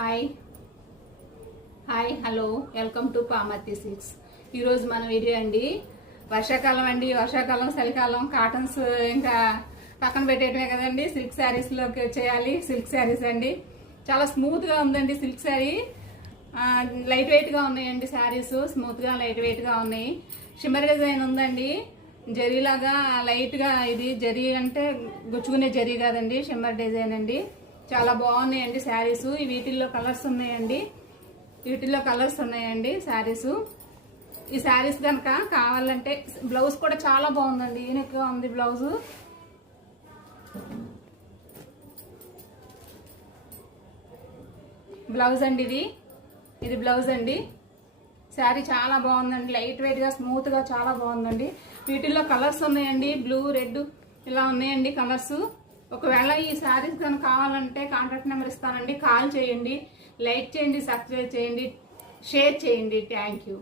Hi hi hello welcome to Pamarthi silks. ఈరోజు మన video అండి వర్షాకాలం అండి. వర్షాకాలం చలికాలం కాటన్స్ ఇంకా పక్కన పెట్టేయటమే కదండి. సిల్క్ శారీస్లోకి చేయాలి. సిల్క్ శారీస్ అండి చాలా స్మూత్గా ఉందండి. సిల్క్ శారీ లైట్ వెయిట్గా ఉన్నాయండి. శారీస్ స్మూత్గా లైట్ వెయిట్గా ఉన్నాయి. షిమ్మర్ డిజైన్ ఉందండి. జరీలాగా లైట్గా, ఇది జరీ అంటే గుచ్చుకునే జరీ కాదండి, షిమ్మర్ డిజైన్ అండి. చాలా బాగున్నాయండి శారీస్. వీటిల్లో కలర్స్ ఉన్నాయండి శారీస్. ఈ శారీస్ కనుక కావాలంటే బ్లౌజ్ కూడా చాలా బాగుందండి. యూనిక్గా ఉంది బ్లౌజు. బ్లౌజ్ అండి ఇది బ్లౌజ్ అండి. శారీ చాలా బాగుందండి. లైట్ వెయిట్గా స్మూత్గా చాలా బాగుందండి. వీటిల్లో కలర్స్ ఉన్నాయండి. బ్లూ, రెడ్ ఇలా ఉన్నాయండి కలర్స్. ఒకవేళ ఈ శారీస్ కనుక కావాలంటే కాంటాక్ట్ నెంబర్ ఇస్తానండి. కాల్ చేయండి, లైక్ చేయండి, సబ్స్క్రైబ్ చేయండి, షేర్ చేయండి. Thank you.